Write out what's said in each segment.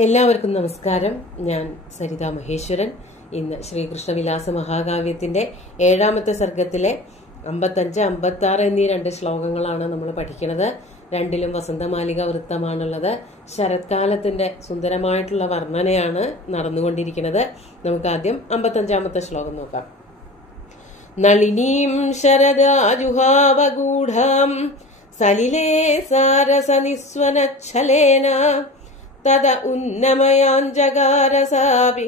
എല്ലാവർക്കും നമസ്കാരം. ഞാൻ സരിത മഹേശ്വരൻ. ഇന്ന് ശ്രീകൃഷ്ണവിലാസ മഹാകാവ്യത്തിന്റെ 7ാമത്തെ സർഗത്തിലെ 55, 56 എന്നീ 2 ശ്ലോകങ്ങളാണ് നമ്മൾ പഠിക്കുന്നത്. രണ്ടിലും വസന്തമാലിക വൃത്തമാണുള്ളത്. ശരത്കാലത്തിന്റെ സുന്ദരമായിട്ടുള്ള വർണ്ണനയാണ് നടന്നുകൊണ്ടിരിക്കുന്നത്. നമുക്ക് ആദ്യം 55ാമത്തെ ശ്ലോകം നോക്കാം. നളിനീം ശരദാജുഹാവഗൂഢാം സലിലേ സാരസനിസ്വനച്ഛലേന തദ ഉന്നമയാഞ്ജകാരസാപി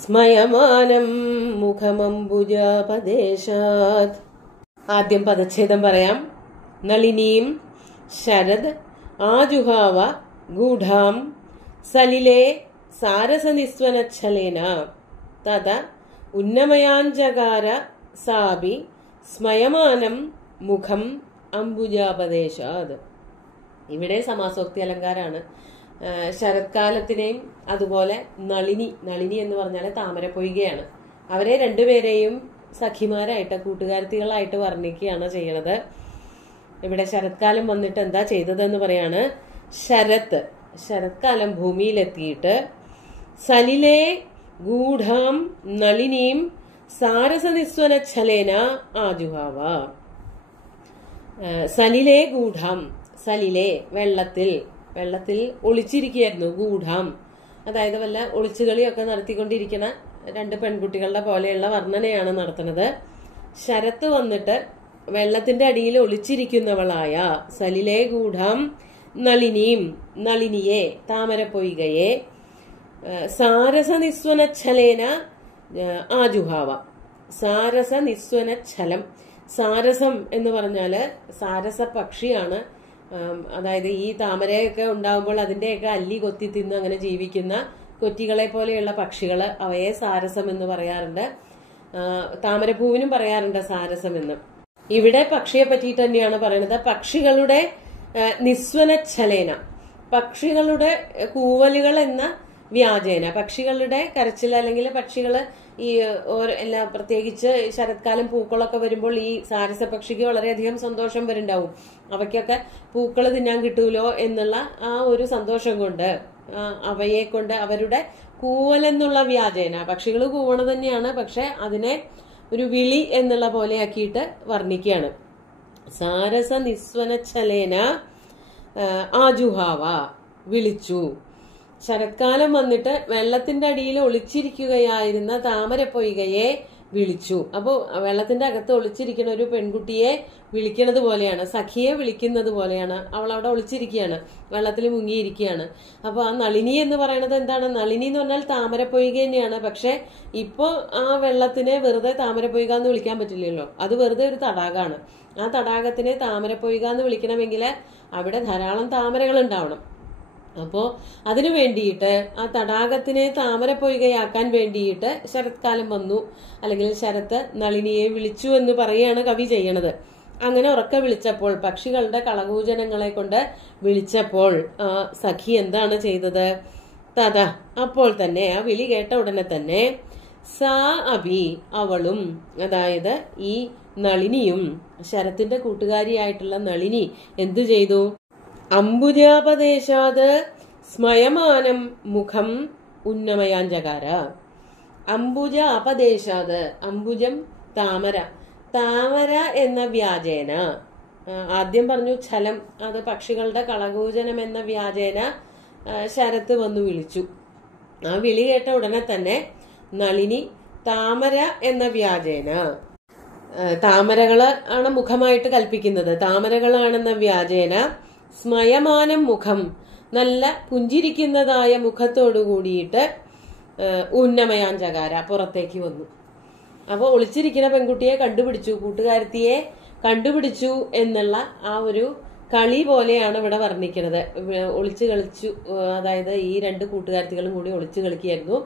സ്മയമാനം മുഖമംബുജാപദേശാത്. ആദ്യം പദച്ഛേദം പറയാം. നളിനീം ശരദ് ആജുഹാവ ഗൂഢാം സലിലേ സാരസനിസ്വനച്ഛലേന തദ ഉന്നമയാഞ്ജകാര സാപി സ്മയമാനം മുഖം അംബുജാപദേശാത്. ഇവിടെ സമാസോക്തി അലങ്കാരാണ്. ശരത്കാലത്തിനെയും അതുപോലെ നളിനി എന്ന് പറഞ്ഞാൽ താമരപ്പൊയ്കയാണ്. അവരെ രണ്ടുപേരെയും സഖിമാരായിട്ട് കൂട്ടുകാരത്തികളായിട്ട് വർണ്ണിക്കുകയാണ് ചെയ്യണത്. ഇവിടെ ശരത്കാലം വന്നിട്ട് എന്താ ചെയ്തതെന്ന് പറയാണ്. ശരത്കാലം ഭൂമിയിലെത്തിയിട്ട് സലിലേ ഗൂഢാം നളിനീം സാരസനിസ്വനച്ഛലേന ആജുഹാവ. സലിലേ ഗൂഢാം, സലിലേ വെള്ളത്തിൽ ഒളിച്ചിരിക്കുകയായിരുന്നു. ഗൂഢാം അതായത് വല്ല ഒളിച്ചുകളിയൊക്കെ നടത്തിക്കൊണ്ടിരിക്കുന്ന 2 പെൺകുട്ടികളുടെ പോലെയുള്ള വർണ്ണനയാണ് നടത്തുന്നത്. ശരത്ത് വന്നിട്ട് വെള്ളത്തിന്റെ അടിയിൽ ഒളിച്ചിരിക്കുന്നവളായ സലിലേ ഗൂഢാം നളിനിയെ താമരപ്പൊയ്കയെ സാരസനിസ്വനച്ഛലേന ആജുഹാവ. സാരസനിസ്വനച്ഛലം, സാരസം എന്ന് പറഞ്ഞാല് സാരസ പക്ഷിയാണ്. അതായത് ഈ താമരയൊക്കെ ഉണ്ടാകുമ്പോൾ അതിന്റെയൊക്കെ അല്ലി കൊത്തി തിന്ന് അങ്ങനെ ജീവിക്കുന്ന കൊറ്റികളെ പോലെയുള്ള പക്ഷികള്, അവയെ സാരസം എന്ന് പറയാറുണ്ട്. താമരപ്പൂവിനും പറയാറുണ്ട് സാരസം എന്ന്. ഇവിടെ പക്ഷിയെ പറ്റിയിട്ട് തന്നെയാണ് പറയുന്നത്. പക്ഷികളുടെ നിസ്വനച്ഛലേന, പക്ഷികളുടെ കൂവലുകൾ എന്ന വ്യാജേന, പക്ഷികളുടെ കരച്ചിൽ അല്ലെങ്കിൽ പക്ഷികള് ഈ എല്ലാ പ്രത്യേകിച്ച് ശരത്കാലം പൂക്കളൊക്കെ വരുമ്പോൾ ഈ സാരസ പക്ഷിക്ക് വളരെയധികം സന്തോഷം വരുന്നുണ്ടാവും. അവയ്ക്കൊക്കെ പൂക്കൾ തിന്നാൻ കിട്ടൂലോ എന്നുള്ള ആ ഒരു സന്തോഷം കൊണ്ട് അവയെ കൊണ്ട് അവരുടെ കൂവലെന്നുള്ള വ്യാജേന, പക്ഷികൾ കൂവണ തന്നെയാണ്, പക്ഷെ അതിനെ ഒരു വിളി എന്നുള്ള പോലെ ആക്കിയിട്ട് വർണ്ണിക്കുകയാണ്. സാരസ നിസ്വനച്ഛലേന ആജുഹാവ, വിളിച്ചു. ശരത്കാലം വന്നിട്ട് വെള്ളത്തിന്റെ അടിയിൽ ഒളിച്ചിരിക്കുകയായിരുന്ന താമരപ്പൊയ്കയെ വിളിച്ചു. അപ്പോ വെള്ളത്തിന്റെ അകത്ത് ഒളിച്ചിരിക്കുന്ന ഒരു പെൺകുട്ടിയെ വിളിക്കുന്നത് പോലെയാണ്, സഖിയെ വിളിക്കുന്നത് പോലെയാണ്. അവൾ അവിടെ ഒളിച്ചിരിക്കുകയാണ്, വെള്ളത്തിൽ മുങ്ങിയിരിക്കുകയാണ്. അപ്പൊ ആ നളിനി എന്ന് പറയുന്നത് എന്താണ്? നളിനി എന്ന് പറഞ്ഞാൽ താമരപ്പൊയ്ക തന്നെയാണ്. പക്ഷെ ഇപ്പോ ആ വെള്ളത്തിനെ വെറുതെ താമരപ്പൊയ്ക എന്ന് വിളിക്കാൻ പറ്റില്ലല്ലോ, അത് വെറുതെ ഒരു തടാകമാണ്. ആ തടാകത്തിനെ താമരപ്പൊയ്ക എന്ന് വിളിക്കണമെങ്കിൽ അവിടെ ധാരാളം താമരകൾ ഉണ്ടാവണം. അപ്പോ അതിനു വേണ്ടിയിട്ട് ആ തടാകത്തിനെ താമരപ്പൊയ്കയാക്കാൻ വേണ്ടിയിട്ട് ശരത്കാലം വന്നു, അല്ലെങ്കിൽ ശരത്ത് നളിനിയെ വിളിച്ചു എന്ന് പറയുകയാണ് കവി ചെയ്യണത്. അങ്ങനെ ഉറക്കെ വിളിച്ചപ്പോൾ, പക്ഷികളുടെ കളകൂജനങ്ങളെ കൊണ്ട് വിളിച്ചപ്പോൾ ആ സഖി എന്താണ് ചെയ്തത്? തഥാ, അപ്പോൾ തന്നെ, ആ വിളി കേട്ട ഉടനെ തന്നെ, സാ അഭി, അവളും, അതായത് ഈ നളിനിയും, ശരത്തിന്റെ കൂട്ടുകാരിയായിട്ടുള്ള നളിനി എന്തു ചെയ്തു? അംബുജാപദേശാത് സ്മയമാനം മുഖം ഉന്നമയാഞ്ജകാര. അംബുജ അപദേശാത്, അംബുജം താമര, താമര എന്ന വ്യാജേന, ആദ്യം പറഞ്ഞു ഛലം, അത് പക്ഷികളുടെ കളകൂജനം എന്ന വ്യാജേന ശരത്ത് വന്നു വിളിച്ചു. ആ വിളി കേട്ട ഉടനെ തന്നെ നളിനി താമര എന്ന വ്യാജേന, താമരകള് ആണ് മുഖമായിട്ട് കൽപ്പിക്കുന്നത്, താമരകളാണെന്ന വ്യാജേന സ്മയമാനം മുഖം, നല്ല പുഞ്ചിരിക്കുന്നതായ മുഖത്തോടു കൂടിയിട്ട് ഉന്നമയാഞ്ജകാര, പുറത്തേക്ക് വന്നു. അപ്പൊ ഒളിച്ചിരിക്കുന്ന പെൺകുട്ടിയെ കണ്ടുപിടിച്ചു, കൂട്ടുകാരത്തിയെ കണ്ടുപിടിച്ചു എന്നുള്ള ആ ഒരു കളി പോലെയാണ് ഇവിടെ വർണ്ണിക്കുന്നത്. ഒളിച്ചു കളിച്ചു, അതായത് ഈ 2 കൂട്ടുകാരത്തികളും കൂടി ഒളിച്ചു കളിക്കുകയായിരുന്നു.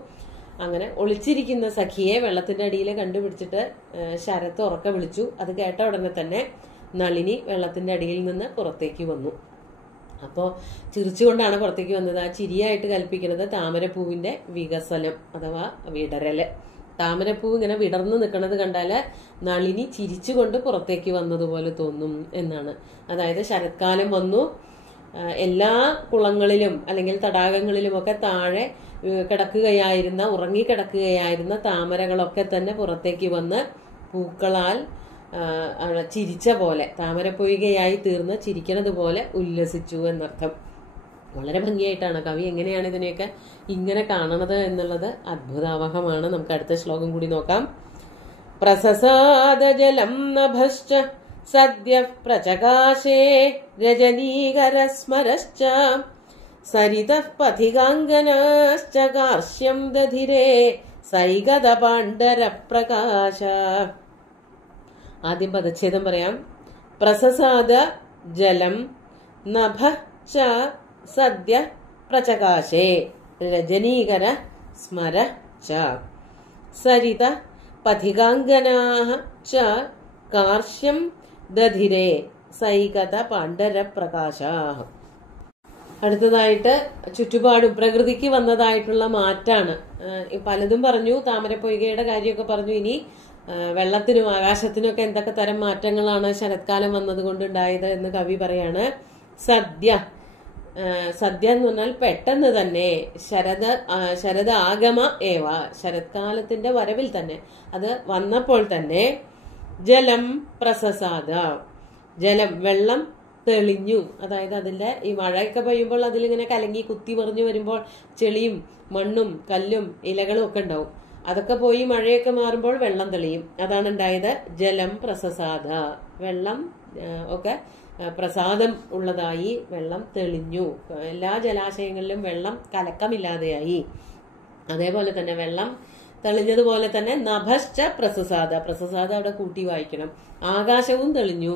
അങ്ങനെ ഒളിച്ചിരിക്കുന്ന സഖിയെ വെള്ളത്തിന്റെ അടിയിൽ കണ്ടുപിടിച്ചിട്ട് ശരത്ത് ഉറക്കെ വിളിച്ചു. അത് കേട്ട ഉടനെ തന്നെ നളിനി വെള്ളത്തിന്റെ അടിയിൽ നിന്ന് പുറത്തേക്ക് വന്നു. അപ്പോ ചിരിച്ചുകൊണ്ടാണ് പുറത്തേക്ക് വന്നത്. ആ ചിരിയായിട്ട് കൽപ്പിക്കുന്നത് താമരപ്പൂവിന്റെ വികസനം അഥവാ വിടരല്. താമരപ്പൂവ് ഇങ്ങനെ വിടർന്നു നിൽക്കുന്നത് കണ്ടാല് നളിനി ചിരിച്ചുകൊണ്ട് പുറത്തേക്ക് വന്നതുപോലെ തോന്നും എന്നാണ്. അതായത് ശരത്കാലം വന്നു, എല്ലാ കുളങ്ങളിലും അല്ലെങ്കിൽ തടാകങ്ങളിലുമൊക്കെ താഴെ കിടക്കുകയായിരുന്ന ഉറങ്ങിക്കിടക്കുകയായിരുന്ന താമരകളൊക്കെ തന്നെ പുറത്തേക്ക് വന്ന് പൂക്കളാൽ ചിരിച്ച പോലെ, താമരപ്പൊയ്കയായി തീർന്ന് ചിരിക്കുന്നത് പോലെ ഉല്ലസിച്ചു എന്നർത്ഥം. വളരെ ഭംഗിയായിട്ടാണ് കവി എങ്ങനെയാണ് ഇതിനെയൊക്കെ ഇങ്ങനെ കാണണത് എന്നുള്ളത് അത്ഭുതാവഹമാണ്. നമുക്ക് അടുത്ത ശ്ലോകം കൂടി നോക്കാം. പ്രസസാദജലം നഭശ്ച സദ്യ പ്രചകാശേ രജനീകരസ്മരശ്ച സരിതഃ പഥികാംഗനാശ്ച കാർശ്യം ദധിരേ സൈകത പാണ്ഡരപ്രകാശ. ആദ്യം പദച്ഛേദം പറയാം. പ്രസസാദ ജലം നഭ ച സദ്യ പ്രചകാശേ രജനീകര സ്മര ച സരിത പഥികാംഗനാഃ ച കാർശ്യം ദധിരേ സൈകത പാണ്ഡരപ്രകാശാഃ. അടുത്തതായിട്ട് ചുറ്റുപാടും പ്രകൃതിക്ക് വന്നതായിട്ടുള്ള മാറ്റാണ്. പലതും പറഞ്ഞു, താമരപ്പൊയ്കയുടെ കാര്യമൊക്കെ പറഞ്ഞു. ഇനി വെള്ളത്തിനും ആകാശത്തിനൊക്കെ എന്തൊക്കെ തരം മാറ്റങ്ങളാണ് ശരത്കാലം വന്നതുകൊണ്ടുണ്ടായത് എന്ന് കവി പറയാണ്. സദ്യ, സദ്യ എന്ന് പറഞ്ഞാൽ പെട്ടെന്ന് തന്നെ, ശരദ ആഗമ ഏവ, ശരത്കാലത്തിന്റെ വരവിൽ തന്നെ, അത് വന്നപ്പോൾ തന്നെ, ജലം പ്രസസാദ, ജലം വെള്ളം തെളിഞ്ഞു. അതായത് അതിന്റെ ഈ മഴയൊക്കെ പെയ്യുമ്പോൾ അതിലിങ്ങനെ കലങ്ങി കുത്തി മറിഞ്ഞു വരുമ്പോൾ ചെളിയും മണ്ണും കല്ലും ഇലകളും ഒക്കെ ഉണ്ടാവും. അതൊക്കെ പോയി മഴയൊക്കെ മാറുമ്പോൾ വെള്ളം തെളിയും. അതാണ് ഉണ്ടായത്. ജലം പ്രസസാദ, വെള്ളം ഒക്കെ പ്രസാദം ഉള്ളതായി, വെള്ളം തെളിഞ്ഞു. എല്ലാ ജലാശയങ്ങളിലും വെള്ളം കലക്കമില്ലാതെയായി. അതേപോലെ തന്നെ വെള്ളം തെളിഞ്ഞതുപോലെ തന്നെ നഭശ്ച പ്രസസാദ, പ്രസസാദ അവിടെ കൂട്ടി വായിക്കണം. ആകാശവും തെളിഞ്ഞു.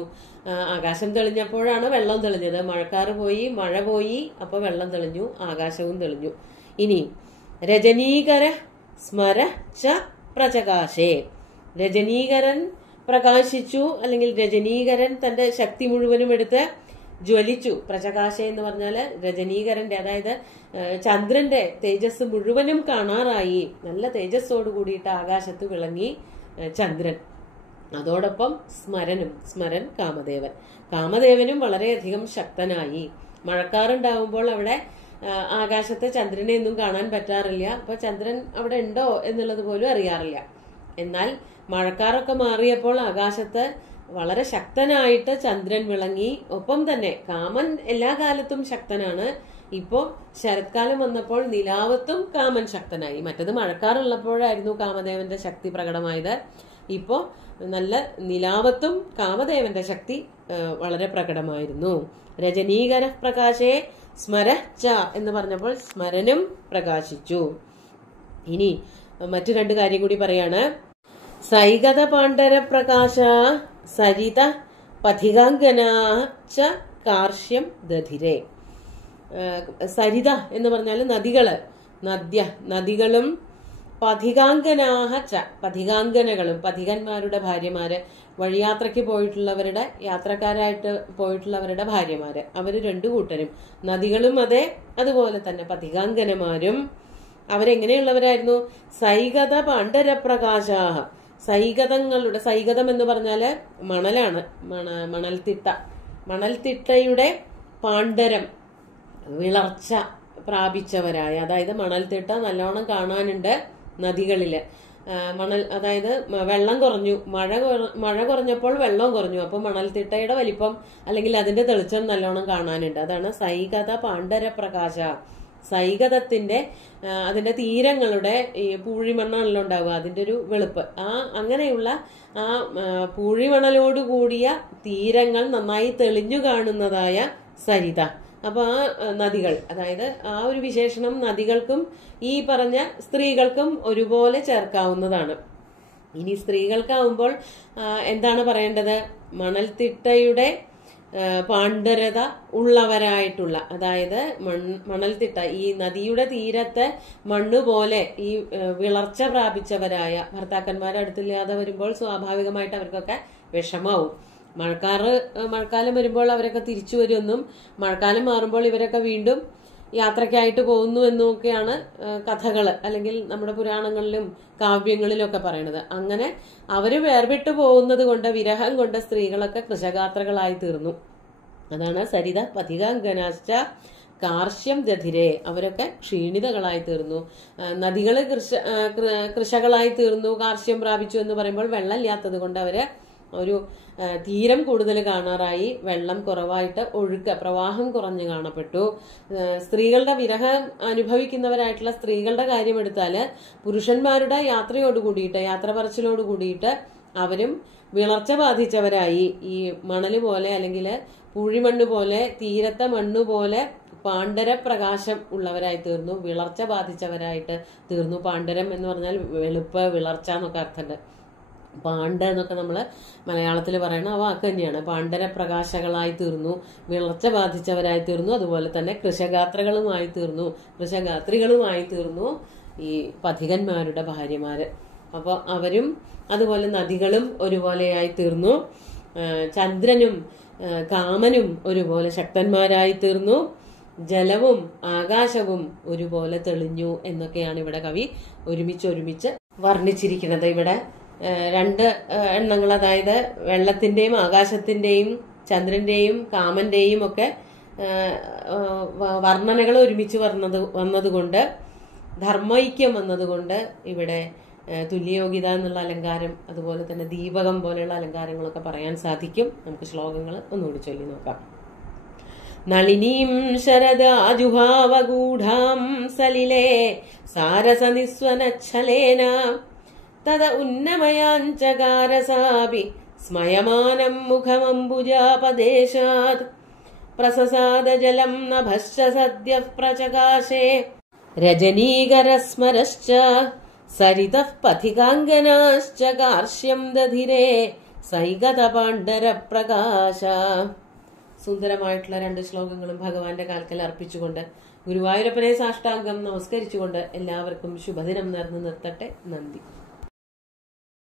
ആകാശം തെളിഞ്ഞപ്പോഴാണ് വെള്ളം തെളിഞ്ഞത്. മഴക്കാറ് പോയി, മഴ പോയി, അപ്പൊ വെള്ളം തെളിഞ്ഞു, ആകാശവും തെളിഞ്ഞു. ഇനി രജനീകര സ്മര ച പ്രചകാശേ, രജനീകരൻ പ്രകാശിച്ചു, അല്ലെങ്കിൽ രജനീകരൻ തന്റെ ശക്തി മുഴുവനും എടുത്ത് ജ്വലിച്ചു. പ്രചകാശ എന്ന് പറഞ്ഞാല് രജനീകരന്റെ, അതായത് ചന്ദ്രന്റെ തേജസ് മുഴുവനും കാണാറായി. നല്ല തേജസ്സോട് കൂടിയിട്ട് ആകാശത്ത് വിളങ്ങി ചന്ദ്രൻ. അതോടൊപ്പം സ്മരനും, സ്മരൻ കാമദേവൻ, കാമദേവനും വളരെയധികം ശക്തനായി. മഴക്കാറുണ്ടാവുമ്പോൾ അവിടെ ആകാശത്തെ ചന്ദ്രനെ ഒന്നും കാണാൻ പറ്റാറില്ല. അപ്പൊ ചന്ദ്രൻ അവിടെ ഉണ്ടോ എന്നുള്ളത് പോലും അറിയാറില്ല. എന്നാൽ മഴക്കാറൊക്കെ മാറിയപ്പോൾ ആകാശത്ത് വളരെ ശക്തനായിട്ട് ചന്ദ്രൻ വിളങ്ങി. ഒപ്പം തന്നെ കാമൻ എല്ലാ കാലത്തും ശക്തനാണ്. ഇപ്പോ ശരത്കാലം വന്നപ്പോൾ നിലാവത്തും കാമൻ ശക്തനായി. മറ്റത് മഴക്കാറുള്ളപ്പോഴായിരുന്നു കാമദേവന്റെ ശക്തി പ്രകടമായത്. ഇപ്പോ നല്ല നിലാവത്തും കാമദേവന്റെ ശക്തി വളരെ പ്രകടമായിരുന്നു. രജനീകര പ്രകാശേ സ്മര ച എന്ന് പറഞ്ഞപ്പോൾ സ്മരനും പ്രകാശിച്ചു. ഇനി മറ്റു രണ്ട് കാര്യം കൂടി പറയാണ്. സൈകത പാണ്ഡര പ്രകാശ സരിത പഥികാംഗനാ ച കാർശ്യം ദധിരേ. സരിത എന്ന് പറഞ്ഞാൽ നദികള്, നദികളും പഥികാംഗനാഹ ച, പഥികാംഗനകളും, പഥികന്മാരുടെ ഭാര്യമാര്, വഴിയാത്രയ്ക്ക് പോയിട്ടുള്ളവരുടെ, യാത്രക്കാരായിട്ട് പോയിട്ടുള്ളവരുടെ ഭാര്യമാര്, അവര് രണ്ടു കൂട്ടരും. നദികളും അതെ, അതുപോലെ തന്നെ പഥികാംഗനമാരും. അവരെങ്ങനെയുള്ളവരായിരുന്നു? സൈകത പാണ്ഡരപ്രകാശാഹ, സൈകതങ്ങളുടെ, സൈകതം എന്ന് പറഞ്ഞാല് മണലാണ്, മണൽത്തിട്ട, മണൽത്തിട്ടയുടെ പാണ്ഡരം, വിളർച്ച പ്രാപിച്ചവരായ, അതായത് മണൽത്തിട്ട നല്ലോണം കാണാനുണ്ട് നദികളില്. മണൽ, അതായത് വെള്ളം കുറഞ്ഞു, മഴ കുറഞ്ഞപ്പോൾ വെള്ളം കുറഞ്ഞു. അപ്പൊ മണൽത്തിട്ടയുടെ വലിപ്പം അല്ലെങ്കിൽ അതിന്റെ തെളിച്ചം നല്ലോണം കാണാനുണ്ട്. അതാണ് സൈകത പാണ്ഡര പ്രകാശ. സൈകതത്തിന്റെ അതിന്റെ തീരങ്ങളുടെ ഈ പൂഴിമണ്ണാണല്ലോ ഉണ്ടാവുക, അതിന്റെ ഒരു വെളുപ്പ്, അങ്ങനെയുള്ള ആ പൂഴിമണലോട് കൂടിയ തീരങ്ങൾ നന്നായി തെളിഞ്ഞു കാണുന്നതായ സരിത. അപ്പൊ ആ നദികൾ, അതായത് ആ ഒരു വിശേഷണം നദികൾക്കും ഈ പറഞ്ഞ സ്ത്രീകൾക്കും ഒരുപോലെ ചേർക്കാവുന്നതാണ്. ഇനി സ്ത്രീകൾക്കാവുമ്പോൾ എന്താണ് പറയേണ്ടത്? മണൽത്തിട്ടയുടെ പാണ്ഡരത ഉള്ളവരായിട്ടുള്ള, അതായത് മണൽത്തിട്ട, ഈ നദിയുടെ തീരത്തെ മണ്ണ് പോലെ ഈ വിളർച്ച പ്രാപിച്ചവരായ ഭർത്താക്കന്മാരെ അടുത്തില്ലാതെ വരുമ്പോൾ സ്വാഭാവികമായിട്ട് അവർക്കൊക്കെ വിഷമാവും. മഴക്കാലം വരുമ്പോൾ അവരൊക്കെ തിരിച്ചു വരുമെന്നും മഴക്കാലം മാറുമ്പോൾ ഇവരൊക്കെ വീണ്ടും യാത്രയ്ക്കായിട്ട് പോകുന്നു എന്നൊക്കെയാണ് കഥകള്, അല്ലെങ്കിൽ നമ്മുടെ പുരാണങ്ങളിലും കാവ്യങ്ങളിലും ഒക്കെ പറയണത്. അങ്ങനെ അവര് വേർവിട്ടു പോകുന്നത് കൊണ്ട്, വിരഹം കൊണ്ട് സ്ത്രീകളൊക്കെ കൃശഗാത്രകളായി തീർന്നു. അതാണ് സരിത പഥികാംഗനാശ്ച കാർശ്യം ദധിരേ, അവരൊക്കെ ക്ഷീണിതകളായി തീർന്നു. നദികള് കൃഷകളായി തീർന്നു, കാർശ്യം പ്രാപിച്ചു എന്ന് പറയുമ്പോൾ വെള്ളമില്ലാത്തത് കൊണ്ട് അവര് ഒരു തീരം കൂടുതൽ കാണാറായി, വെള്ളം കുറവായിട്ട് പ്രവാഹം കുറഞ്ഞു കാണപ്പെട്ടു. സ്ത്രീകളുടെ വിരഹം അനുഭവിക്കുന്നവരായിട്ടുള്ള സ്ത്രീകളുടെ കാര്യം എടുത്താല് പുരുഷന്മാരുടെ യാത്ര പറച്ചിലോട് കൂടിയിട്ട് അവരും വിളർച്ച ബാധിച്ചവരായി. ഈ മണല് പോലെ അല്ലെങ്കിൽ പൂഴിമണ്ണ് പോലെ, തീരത്തെ മണ്ണ് പോലെ പാണ്ഡര പ്രകാശം ഉള്ളവരായി തീർന്നു, വിളർച്ച ബാധിച്ചവരായിട്ട് തീർന്നു. പാണ്ഡരം എന്ന് പറഞ്ഞാൽ വെളുപ്പ്, വിളർച്ച എന്നൊക്കെ അർത്ഥമുണ്ട്. പാണ്ഡ എന്നൊക്കെ നമ്മൾ മലയാളത്തിൽ പറയണ ആ വാക്ക് തന്നെയാണ്. പാണ്ഡര പ്രകാശകളായി തീർന്നു, വിളർച്ച ബാധിച്ചവരായി തീർന്നു. അതുപോലെ തന്നെ കൃഷഗാത്രികളുമായി തീർന്നു ഈ പഥികന്മാരുടെ ഭാര്യമാര്. അപ്പോൾ അവരും അതുപോലെ നദികളും ഒരുപോലെയായി തീർന്നു. ചന്ദ്രനും കാമനും ഒരുപോലെ ശക്തന്മാരായി തീർന്നു. ജലവും ആകാശവും ഒരുപോലെ തെളിഞ്ഞു എന്നൊക്കെയാണ് ഇവിടെ കവി ഒരുമിച്ച് വർണ്ണിച്ചിരിക്കുന്നത്. ഇവിടെ രണ്ട് എണ്ണങ്ങൾ, അതായത് വെള്ളത്തിന്റെയും ആകാശത്തിന്റെയും ചന്ദ്രന്റെയും കാമന്റെയും ഒക്കെ വർണ്ണനകൾ ഒരുമിച്ച് വന്നതുകൊണ്ട്, ധർമ്മൈക്യം വന്നതുകൊണ്ട് ഇവിടെ തുല്യയോഗ്യത എന്നുള്ള അലങ്കാരം, അതുപോലെ തന്നെ ദീപകം പോലെയുള്ള അലങ്കാരങ്ങളൊക്കെ പറയാൻ സാധിക്കും. നമുക്ക് ശ്ലോകങ്ങൾ ഒന്നുകൂടി ചൊല്ലി നോക്കാം. നളിനീം ശരദാജുഭാവഗൂഢാം സലിലേ സാരസനിസ്വനച്ഛലേന തദ ഉന്നമയാഞ്ചകാരസാപി സ്മയമാനം മുഖമംബുജാപദേശാത് പ്രസസാദജലം നഭശ്ച സദ്യഃ പ്രചകാശേ രജനീകരസ്മരശ്ച സരിതഃ പഥികാംഗനാശ്ച കാർശ്യം ദധിരേ സൈകത പാണ്ഡര പ്രകാശ. സുന്ദരമായിട്ടുള്ള രണ്ട് ശ്ലോകങ്ങളും ഭഗവാന്റെ കാൽക്കൽ അർപ്പിച്ചുകൊണ്ട് ഗുരുവായൂരപ്പനെ സാഷ്ടാംഗം നമസ്കരിച്ചുകൊണ്ട് എല്ലാവർക്കും ശുഭദിനം നേർന്നു നിർത്തട്ടെ. നന്ദി.